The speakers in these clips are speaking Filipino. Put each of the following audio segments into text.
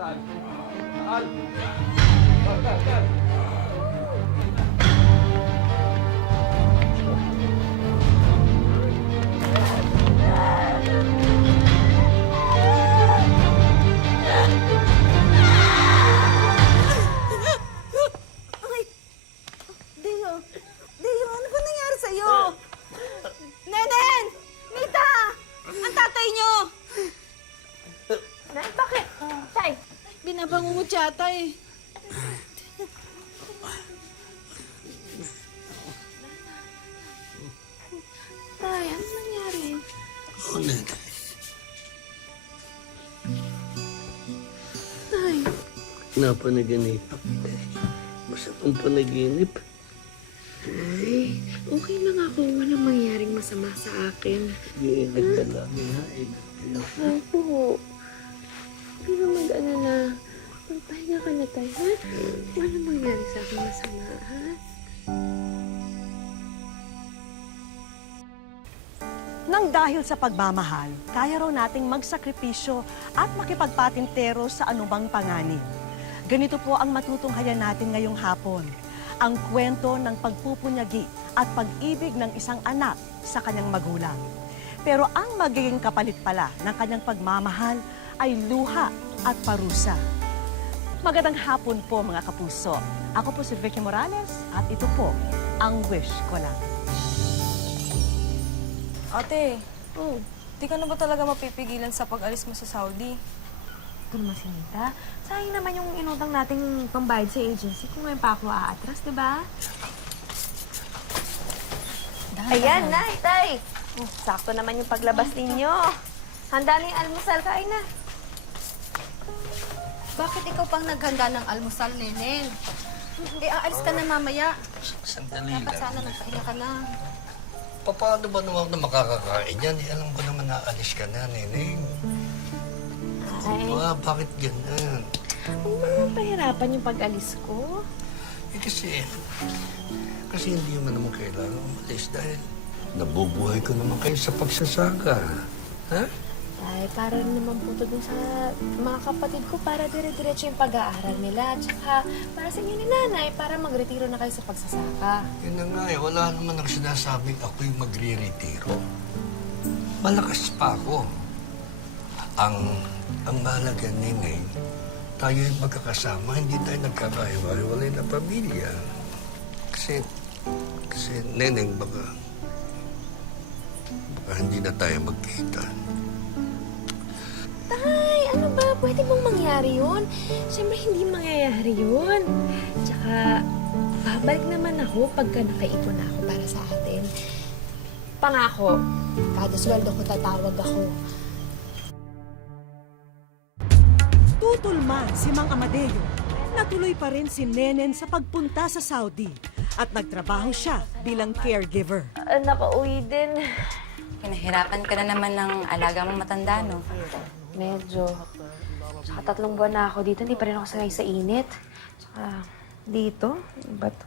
Deo! Deo, ano ba nangyari sa'yo? Nenen! Nita! Ang tatay niyo! Nay, bakit? Tay, Binabangungot yata eh. tay, ano nangyari? Tay, Napanaganip. Masakang panaginip. ay, okay lang ako. Walang mangyaring masama sa akin. Iingat ka lang, ha? Opo. Hindi na mag-alala. Magpahinga ka na, tay, ha? Walang mangyari sa akin masama, ha? Nang dahil sa pagmamahal, kaya raw nating magsakripisyo at makipagpatintero sa anumang panganib. Ganito po ang matutunghayan natin ngayong hapon. Ang kwento ng pagpupunyagi at pag-ibig ng isang anak sa kanyang magulang. Pero ang magiging kapalit pala ng kanyang pagmamahal ay luha at parusa. Magandang hapon po mga kapuso. Ako po si Vicky Morales at ito po ang Wish Ko Lang. Ate, di ka na ba talaga mapipigilan sa pag-alis mo sa Saudi? Ito naman si Nita. Sayang naman yung inutang nating pambayad sa agency kung ngayon pa ako aatras, di ba? Ayan, Nay, tay. Sakto naman yung paglabas ninyo. Handa na yung almusal, kain na. Bakit ikaw pang naghanda ng almusal, Nenen? Aalis ka na mamaya. Sandali Dapat sana nagpahinga ka na. Paano ba naman ako na makakakain yan? Alam ko naman na alis ka na, Neneng. Ay, Bakit ganyan? huwag mo naman pahirapan yung pag-alis ko. Kasi hindi naman kailangan umalis dahil nabubuhay ko naman kayo sa pagsasaka. Ha? Ay, para rin naman po ito dun sa mga kapatid ko para dire-diretso yung pag-aaral nila. Tsaka para sa inyo ni nanay, para magretiro na kayo sa pagsasaka. Yun na nga wala naman ako sinasabing ako'y magre-retiro. Malakas pa ako. Ang mahalaga, Neneng, tayo yung magkakasama, hindi tayo nagkakahiwalay na pamilya. Kasi, Neneng, baka hindi na tayo magkita. Tay, ano ba? Pwede bang mangyari yun? Siyempre, hindi mangyayari yun. Tsaka, babalik naman ako pagka nakaipon na ako para sa atin. Pangako, kada sweldo ko tatawag ako. Tutulman si Mang Amadeo. Natuloy pa rin si Nenen sa pagpunta sa Saudi at nagtrabaho siya bilang caregiver. Nakauwi din. Pinahirapan ka na naman ng alaga mong matanda, no? Medyo. Tsaka 3 buwan na ako dito, hindi pa rin ako sanay sa init. Tsaka dito, iba to.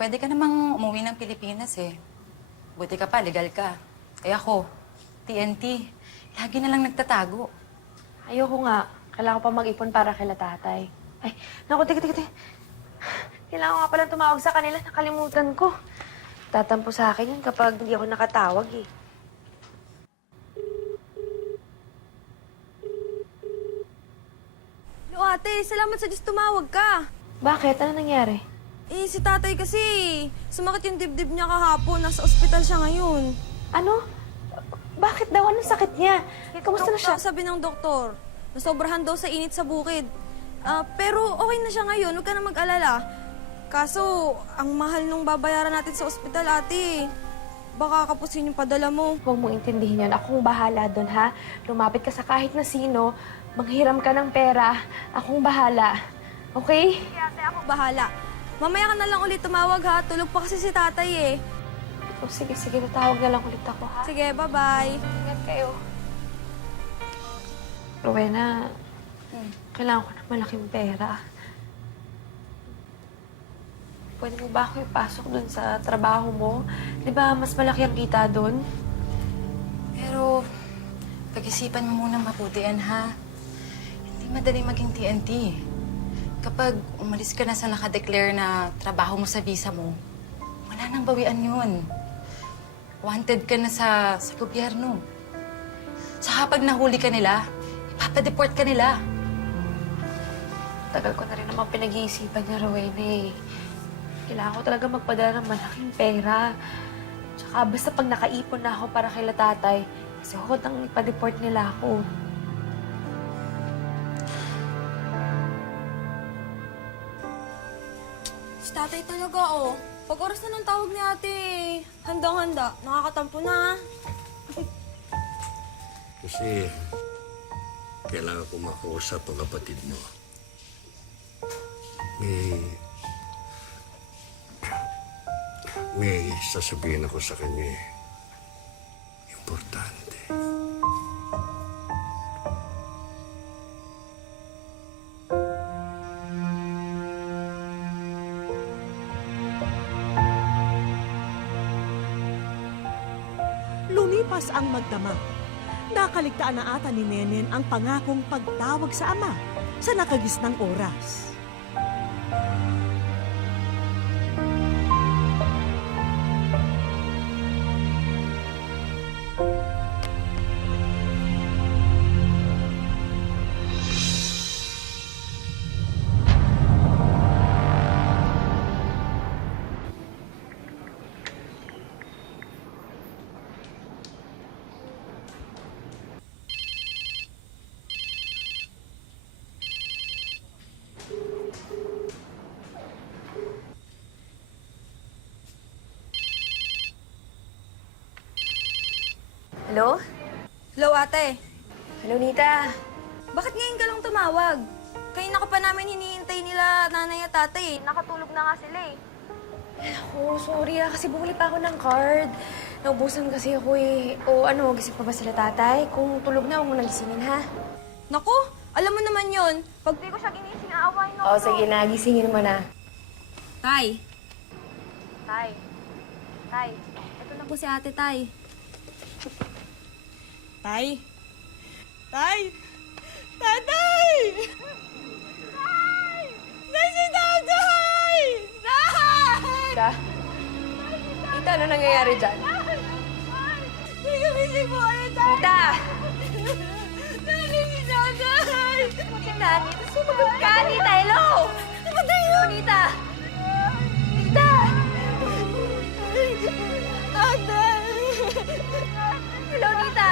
Pwede ka namang umuwi ng Pilipinas, eh. Buti ka pa, legal ka. Eh ako, TNT. Lagi na lang nagtatago. Ayoko nga. Kailangan ko pa mag-ipon para kila tatay. Ay, naku, teka. Kailangan ko nga palang tumawag sa kanila. Nakalimutan ko. Tatampo sa akin yun kapag hindi ako nakatawag, eh. Yo, ate, salamat sa Diyos tumawag ka. Bakit? Ano nangyari? Eh, si tatay kasi, sumakit yung dibdib niya kahapon. Nasa ospital siya ngayon. Ano? Bakit daw? Anong sakit niya? Kamusta na siya? Sabi ng doktor, nasobrahan daw sa init sa bukid. Pero okay na siya ngayon, huwag ka na mag-alala. Kaso, ang mahal nung babayaran natin sa ospital, ate. Baka kapusin yung padala mo. Huwag mong intindihin yan. Akong bahala doon, ha? Lumapit ka sa kahit na sino, manghiram ka ng pera. Akong bahala. Okay? Sige, ate, ako bahala. Mamaya ka na lang ulit tumawag, ha? Tulog pa kasi si tatay, eh. Oh, sige. Tatawag na lang ulit ako, ha? Sige, bye-bye. Ingat kayo. Rowena, kailangan ko ng malaking pera. Pwede mo ba ako ipasok dun sa trabaho mo? Di ba mas malaki ang kita dun? Pero, pag-isipan mo muna mabuti yan, ha? Hindi madaling maging TNT. Kapag umalis ka na sa nakadeclare na trabaho mo sa visa mo, wala nang bawian yun. Wanted ka na sa gobyerno. Saka pag nahuli ka nila, ipapadeport ka nila. Tagal ko na rin naman pinag-iisipan niya, Rowena eh. Kailangan ko talaga magpadala ng malaking pera. Tsaka basta pag nakaipon na ako para kay tatay, kasi hukot ang ipa-deport nila ako. Si tatay talaga, oh. Pag oras na ng tawag ni ate, handang-handa. Nakakatampo na. Kasi kailangan ko makausap ang kapatid mo. May sasabihin ako sa kanya eh. Importante. Lumipas ang magdamag. Nakaligtaan na ata ni Nenen ang pangakong pagtawag sa ama sa nakagisnang oras. Hello? Hello, ate. Hello, Nita. Bakit ngayon ka lang tumawag? Kanina ka pa namin hinihintay nila nanay at tatay. Nakatulog na nga sila eh. Ako, sorry kasi bumili pa ako ng card. Naubusan kasi ako eh. O ano, gising pa ba sila tatay? Kung tulog na, huwag mo nagisingin ha. Naku, alam mo naman yon. Pag di ko siya ginising, aawain ako. O, sige na, gisingin mo na. Tay. Tay. Tay. Ito na po si ate, Tay. Tay. Tay. Tatay! Tay! Tay si tatay! Tay! Nita? Nita, ano nangyayari dyan? Tay, gumising po kayo, Tay! Nita! Tay, si tatay! Nita, Nita, sumagot ka! Nita, hello! Namatay yun! Nita! Nita! Tatay! Hello, Nita!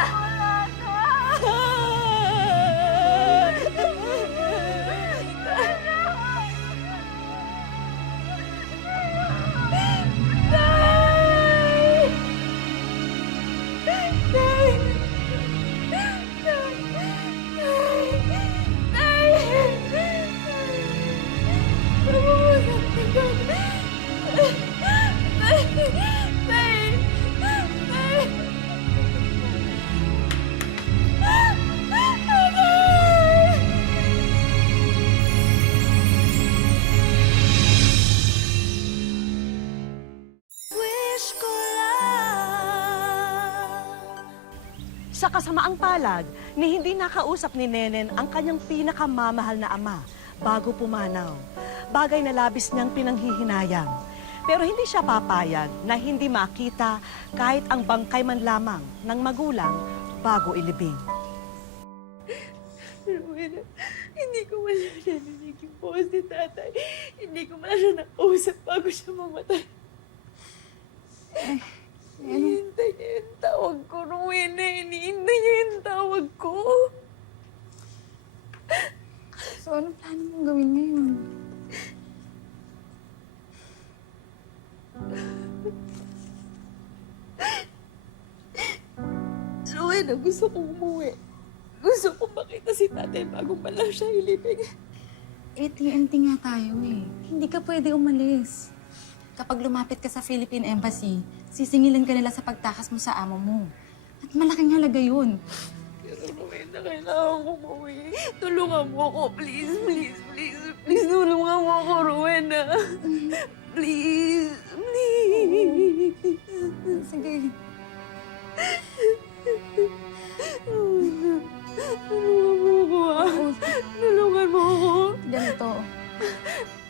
Sa kasamaang palad, ni hindi nakausap ni Nenen ang kanyang pinakamamahal na ama bago pumanaw. Bagay na labis niyang pinanghihinayang. Pero hindi siya papayag na hindi makita kahit ang bangkay man lamang ng magulang bago ilibing. Rowena, hindi ko wala narinig yung boses ni tatay. Hindi ko wala siya nakausap bago siya mamatay. Hinihintay niya yung tawag ko, Rowena. Hinihintay niya yung tawag ko. So, anong plano mong gawin ngayon? Rowena, gusto kong umuwi. Gusto kong makita si tatay bago pa lang siya ilibing. TNT nga tayo eh. Hindi ka pwede umalis. Kapag lumapit ka sa Philippine Embassy, sisingilin ka nila sa pagtakas mo sa amo mo. At malaking halaga yun. Pero Rowena, kailangan ko umuwi. Tulungan mo ako, please, please, please. Please, tulungan mo ako, Rowena. Please, please. Sige. Tulungan mo ako, ah.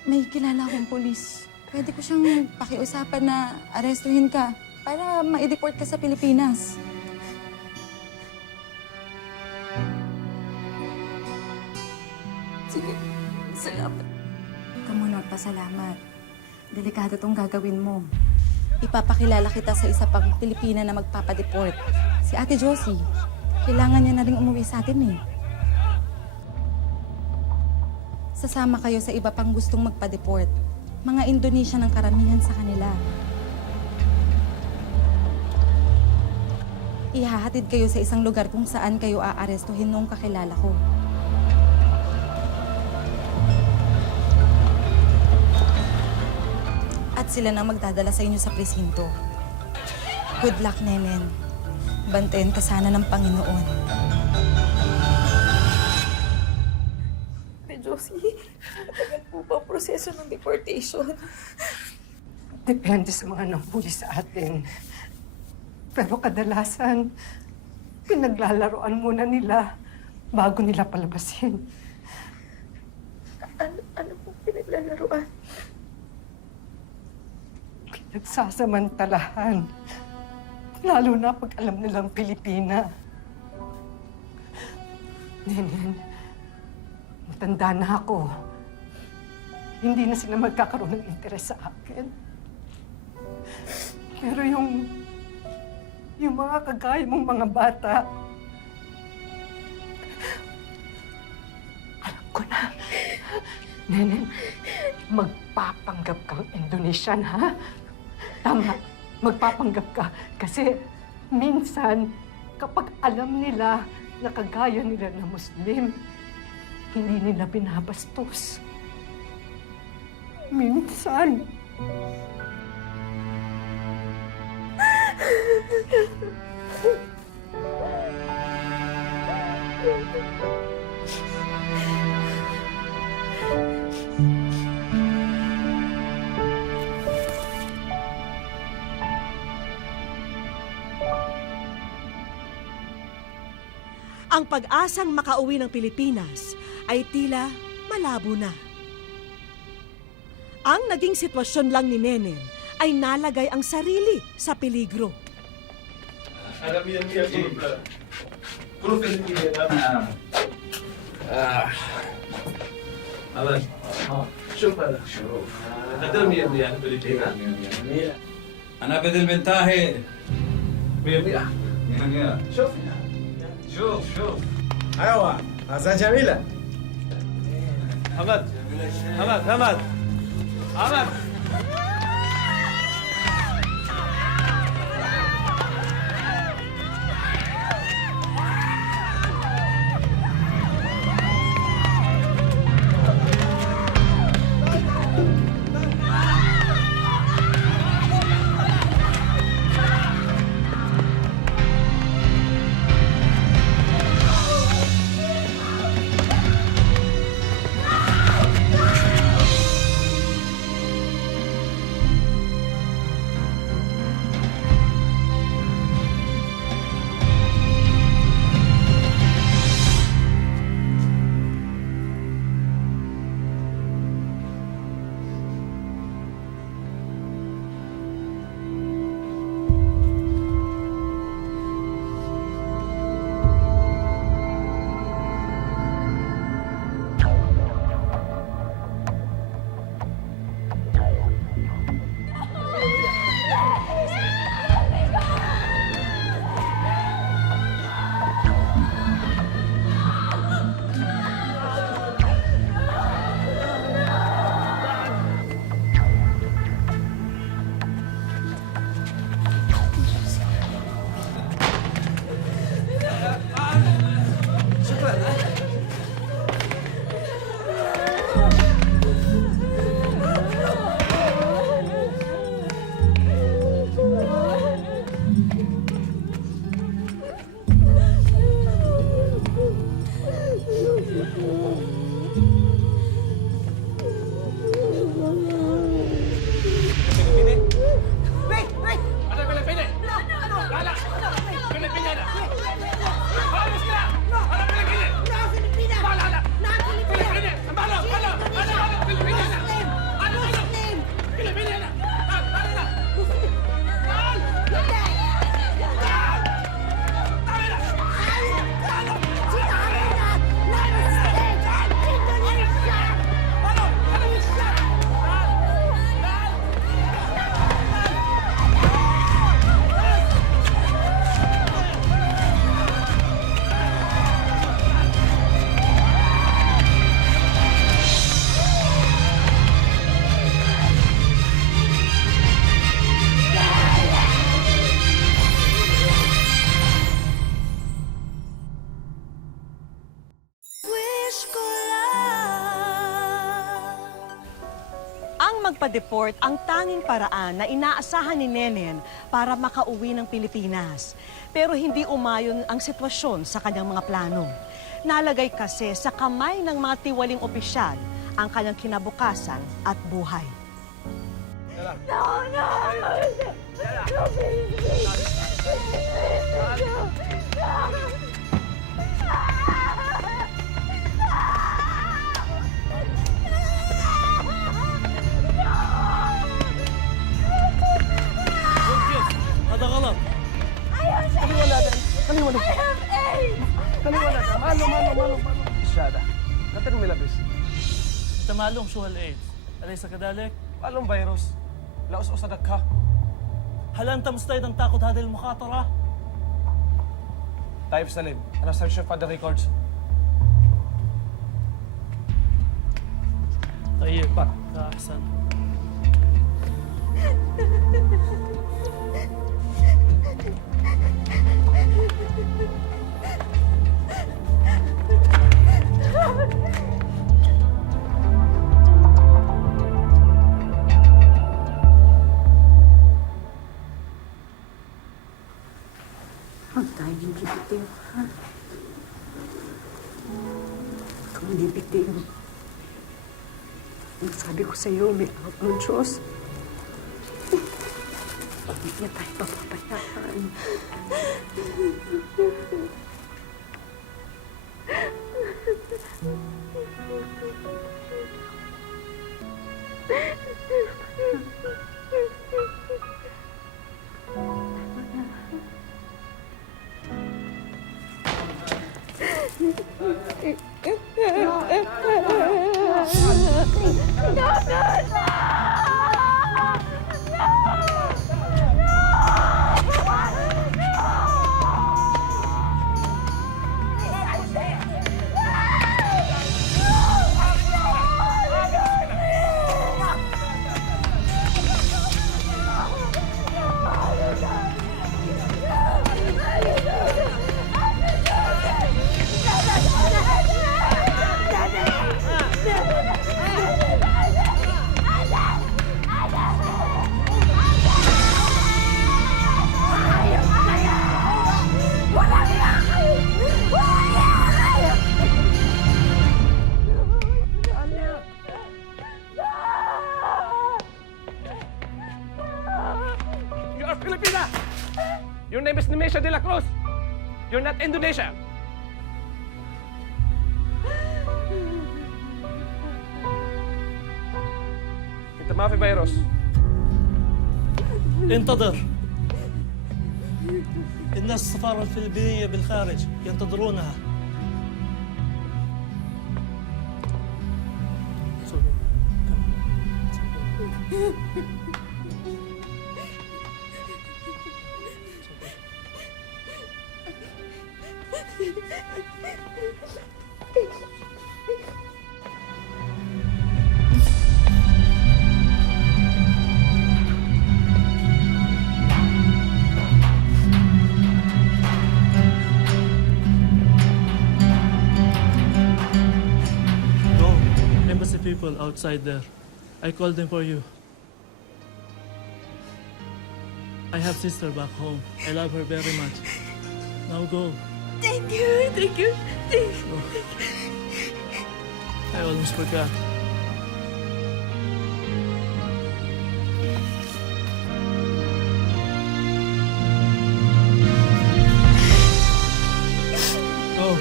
May kilala akong polis. Pwede ko siyang pakiusapan na arestuhin ka para ma-deport ka sa Pilipinas. Sige, salamat. Huwag ka muna magpasalamat. Delikado tong gagawin mo. Ipapakilala kita sa isa pang Pilipina na magpapadeport. Si Ate Josie. Kailangan niya na rin umuwi sa atin eh. Sasama kayo sa iba pang gustong magpa-deport. Mga Indonesia ng karamihan sa kanila. Ihahatid kayo sa isang lugar kung saan kayo aarestuhin noong kakilala ko. At sila na magdadala sa inyo sa presinto. Good luck, Nenen. Bantayan ka sana ng Panginoon. Josie, matagal po ba ang proseso ng deportation? Depende sa mga nahuli sa atin. Pero kadalasan, pinaglalaroan muna nila bago nila palabasin. Ano po pinaglalaroan? Pinagsasamantalahan. Lalo na pag alam nilang Pilipina. Nenen, matanda na ako. Hindi na sila magkakaroon ng interes sa akin. Pero yung mga kagaya mong mga bata, alam ko na. Nenen, magpapanggap kang Indonesian, ha? Tama, magpapanggap ka. Kasi minsan, kapag alam nila na kagaya nila na Muslim, hindi nila binabastos. Minsan. Ang pag-asang makauwi ng Pilipinas ay tila malabo na. Ang naging sitwasyon lang ni Nenen ay nalagay ang sarili sa peligro. Alan, شوف هذا شوف قدر 100 فلبينا 100 أنا بدل بنتاهي 100 شوف شوف ايوه هذا جميله حمد حمد magpa-deport ang tanging paraan na inaasahan ni Nenen para makauwi ng Pilipinas. Pero hindi umayon ang sitwasyon sa kanyang mga plano. Nalagay kasi sa kamay ng mga tiwaling opisyal ang kanyang kinabukasan at buhay. هذا غلط. الشهادة لا ترمي لبس أنت معلوم شو هالإيدز، أليس كذلك؟ معلوم فيروس لا أسقط دكها هل أنت مستعد أن تأخذ هذه المخاطرة؟ طيب سليم أنا سأشوف هذا الريكوردز طيب لا أحسن. Huwag tayo hindi bitiw, ha? Kung hindi bitiw, ang sabi ko sa'yo, may awag ng Diyos. Hindi niya tayo papapayaan. You are Filipina! Your name is Nemesha de la Cruz! You're not Indonesia! انت ما في فيروس انتظر. إن السفارة الفلبينية بالخارج ينتظرونها. Go. Embassy people outside there. I called them for you. I have sister back home. I love her very much. Now go. Thank you, thank you, thank you. I almost forgot. Go.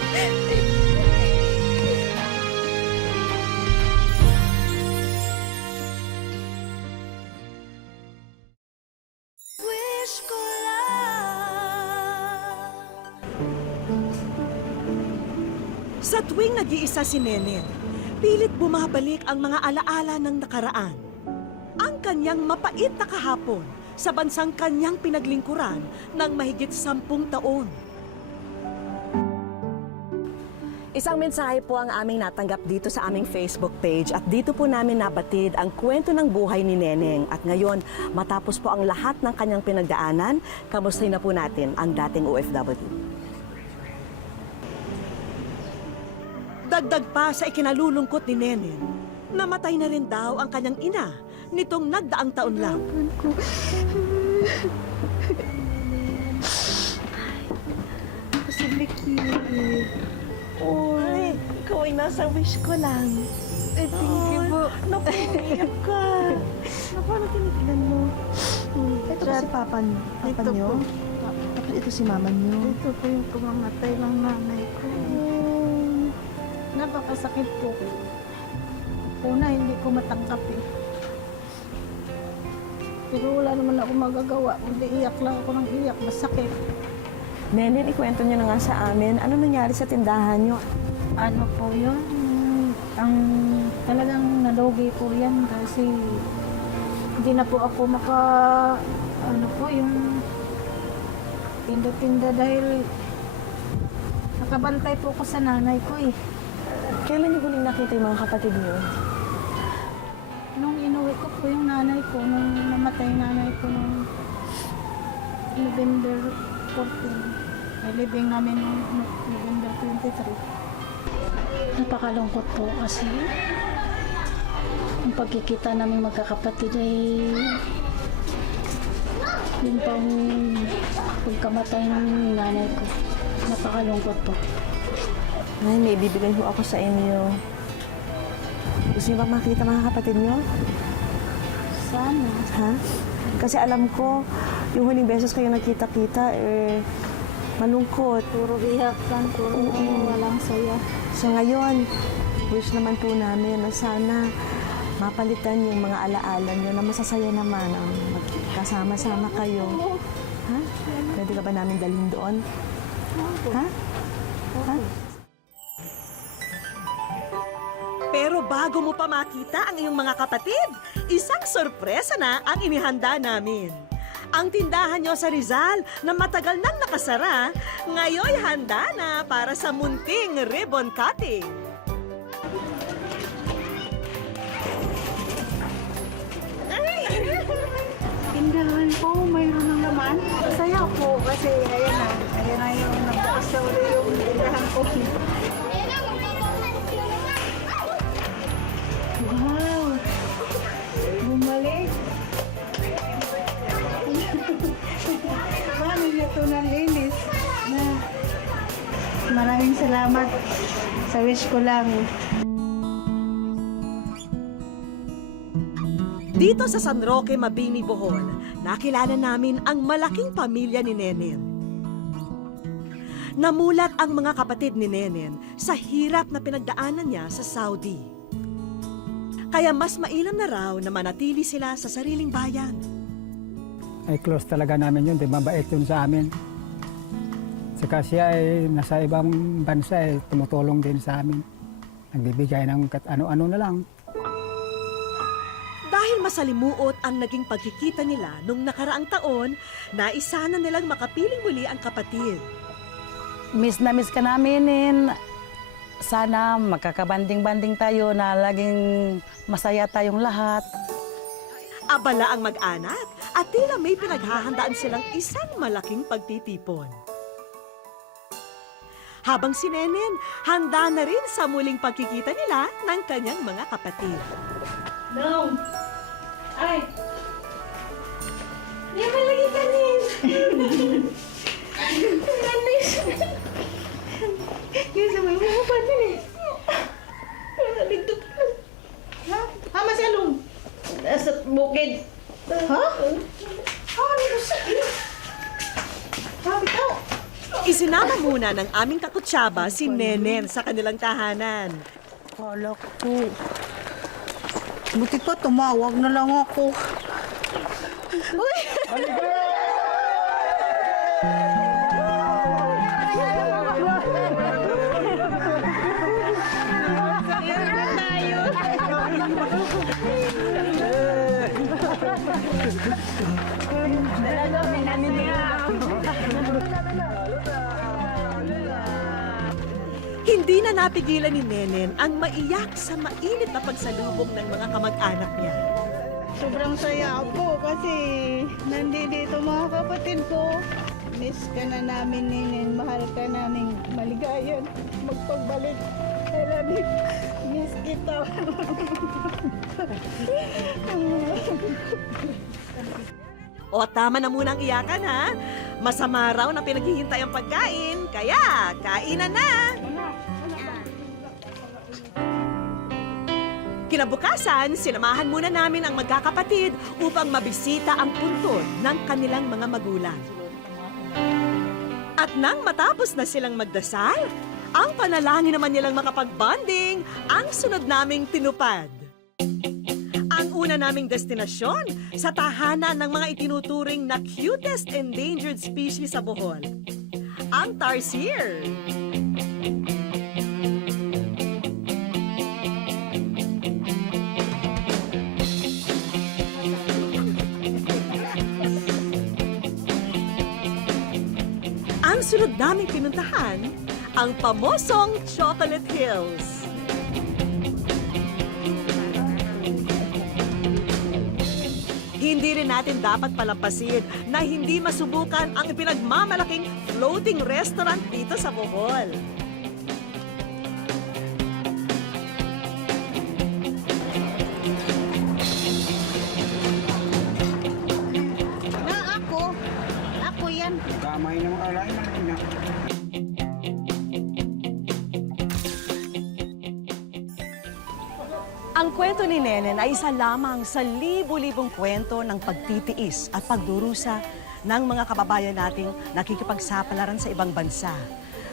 Wish ko lang. Sa tuwing nag-iisa si Nenen, pilit bumabalik ang mga alaala ng nakaraan. Ang kanyang mapait na kahapon sa bansang kanyang pinaglingkuran ng mahigit 10 taon. Isang mensahe po ang aming natanggap dito sa aming Facebook page at dito po namin nabatid ang kwento ng buhay ni Neneng. At ngayon, matapos po ang lahat ng kanyang pinagdaanan, kamustahin na po natin ang dating OFW. Dagdag pa sa ikinalulungkot ni Neneng, namatay na rin daw ang kanyang ina nitong nagdaang taon lang. Si Vicky. Ay, ikaw ay nasa wish ko lang. Thank you po. Naku, umiyak ka. Naku, ano tinitignan mo? Ito ba si Papa niyo? Tapos ito si Mama niyo? Ito po yung kumamatay ng nanay ko. Napakasakit po. Una, hindi ko matanggap eh. Pero wala naman ako magagawa. Hindi iyak lang ako ng iyak. Masakit. Nenen, ikwento niyo na nga sa amin. Ano nangyari sa tindahan niyo? Ano po yun? Ang talagang nalugi po yan kasi hindi na po ako ano po yung tinda-tinda dahil nakabantay po ko sa nanay ko eh. Kailan niyo huling nakita yung mga kapatid niyo? Nung inuwi ko po yung nanay ko, nung namatay yung nanay ko nung November 14. Nilibing namin nung November 23. Napakalungkot po kasi ang pagkikita namin magkakapatid ay yung pang pagkamatay ng nanay ko. Napakalungkot po. Ay, may bibigay ho ako sa inyo. Gusto niyo ba makita mga kapatid niyo? Sana. Ha? Kasi alam ko, yung huling beses kayo nakita-kita, malungkot. Puro iyakan, puro walang saya. So ngayon, wish naman po namin na sana mapalitan yung mga alaala nyo na masasaya naman ang magkasama-sama kayo. Ha? Pwede ka ba namin dalhin doon? Ha? Ha? Pero bago mo pa makita ang iyong mga kapatid, isang sorpresa na ang inihanda namin. Ang tindahan nyo sa Rizal na matagal nang nakasara, ngayon handa na para sa munting ribbon cutting. Tindahan po, mayroon ng laman. Masaya po kasi ayan na yung nagbukas na uli yung tindahan ko. Wow! Bumalik! Paano ito ng linis? Maraming salamat sa wish ko lang. Dito sa San Roque, Mabini, Bohol, nakilala namin ang malaking pamilya ni Nenen. Namulat ang mga kapatid ni Nenen sa hirap na pinagdaanan niya sa Saudi. Kaya mas mainam na raw na manatili sila sa sariling bayan. Ay close talaga namin yun, di mabait yun sa amin. Saka siya ay nasa ibang bansa ay tumutulong din sa amin. Nagbibigay ng ano-ano na lang. Dahil masalimuot ang naging pagkikita nila nung nakaraang taon, naisa na nilang makapiling muli ang kapatid. Miss na miss ka namin. Sana magkakabanding-banding tayo na laging masaya tayong lahat. Abala ang mag-anak at tila may pinaghahandaan silang isang malaking pagtitipon. Habang si Nenen, handa na rin sa muling pagkikita nila ng kanyang mga kapatid. No! Ay! Hindi mo lagi kanin! Kanis! Kasi may mga panin eh. Dito ka. Ha? Ha, masalong? Sa bukid. Ha? Ano mo sa iyo? Ha, bitaw? Isinama muna ng aming kakutsaba si Nenen sa kanilang tahanan. Kala ko. Buti pa, tumawag na lang ako. Uy! Hindi na napigilan ni Nenen ang maiyak sa mainit na pagsalubong ng mga kamag-anak niya. Sobrang saya po kasi nandito mga kapatid ko. Miss ka na namin, Nenen. Mahal ka namin. Maligayan. Magpagbalik. I love you. Miss kita. O tama na munang iyakan ha. Masama raw na pinaghihintay ang pagkain, kaya kainan na! Kinabukasan, sinamahan muna namin ang magkakapatid upang mabisita ang puntod ng kanilang mga magulang. At nang matapos na silang magdasal, ang panalangin naman nilang makapag-bonding ang sunod naming tinupad. Ang una naming destinasyon sa tahanan ng mga itinuturing na cutest endangered species sa Bohol, ang tarsier. Ang sunod naming pinuntahan, ang pamosong Chocolate Hills. Hindi rin natin dapat palampasin na hindi masubukan ang pinagmamalaking floating restaurant dito sa Bohol. Ako yan. Damay ng alay na. Ang kwento ni Nenen ay isa lamang sa libu-libong kwento ng pagtitiis at pagdurusa ng mga kababayan nating nakikipagsapalaran sa ibang bansa.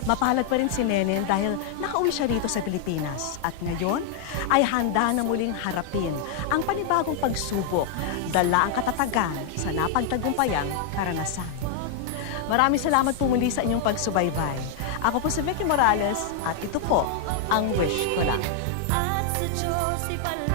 Mapalad pa rin si Nenen dahil nakauwi siya rito sa Pilipinas at ngayon ay handa na muling harapin ang panibagong pagsubok, dala ang katatagan sa napagtagumpayang karanasan. Maraming salamat po muli sa inyong pagsubaybay. Ako po si Vicky Morales at ito po ang Wish Ko Lang. At sa Diyos ipalangin